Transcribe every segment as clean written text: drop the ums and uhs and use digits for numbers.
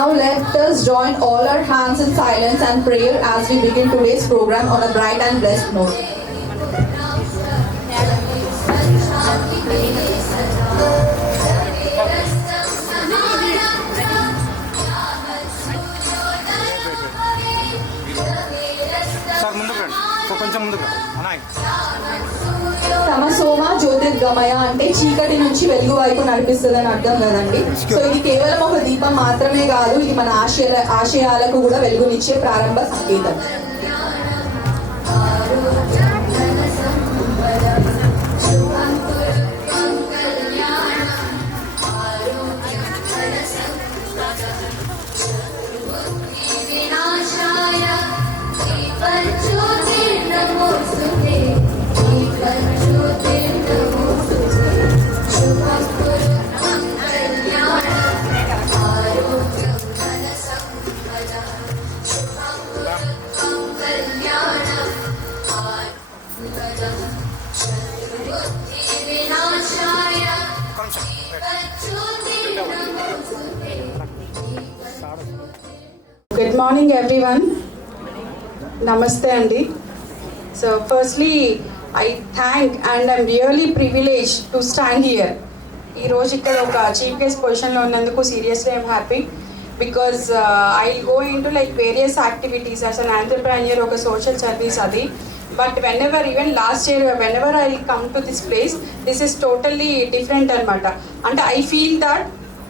Now let us join all our hands in silence and prayer as we begin today's program on a bright and blessed note. Sir ముందుకు రండి కొంచెం ముందుకు అనాయ్ తమసోమ జ్యోతిర్గమయ అంటే చీకటి నుంచి వెలుగు వైపు నడిపిస్తుందని అర్థం కదండి. సో ఇది కేవలం ఒక దీపం మాత్రమే కాదు, ఇది మన ఆశయాలకు కూడా వెలుగునిచ్చే ప్రారంభ సంకేతం. Good morning everyone. Namaste Andi. So firstly I thank and I'm really privileged to stand here. ఈ రోజు ఇక్కడ ఒక చీఫ్ గెస్ట్ పొజిషన్లో ఉన్నందుకు seriously I'm happy because I go in to like various activities as an entrepreneur, ఒక social service అది. But when last year when ever I come to this place, this is totally different అనమాట. అంటే I feel that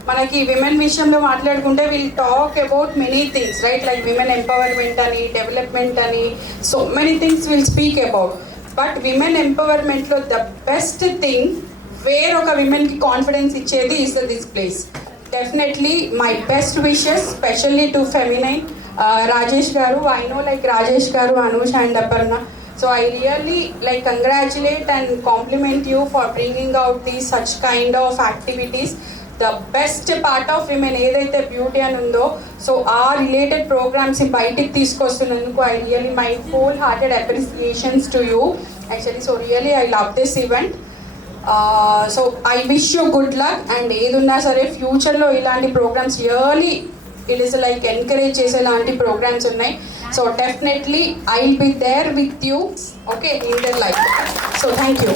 మనకి women విషయంలో మాట్లాడుకుంటే will talk about many things, right? Like women empowerment అని, development అని, so many things will speak about. But women ఎంపవర్మెంట్లో the best thing where ఒక విమెన్కి కాన్ఫిడెన్స్ ఇచ్చేది is this place. Definitely my best wishes specially to feminine Rajesh గారు. I know like Rajesh గారు, అనూష్ అండ్ Aparna. So I really like congratulate and compliment you for bringing out these such kind of activities. The best part of women ఏదైతే beauty అని ఉందో, so ఆ related programmes బయటికి తీసుకొస్తున్నందుకు I really my whole hearted appreciations to you actually. So really I love this event. So I wish you good luck. And ఏదున్నా సరే ఫ్యూచర్లో ఇలాంటి programmes really it is like encourage చేసేలాంటి programmes ఉన్నాయి. So definitely I will be there with you, okay, in their life. So thank you.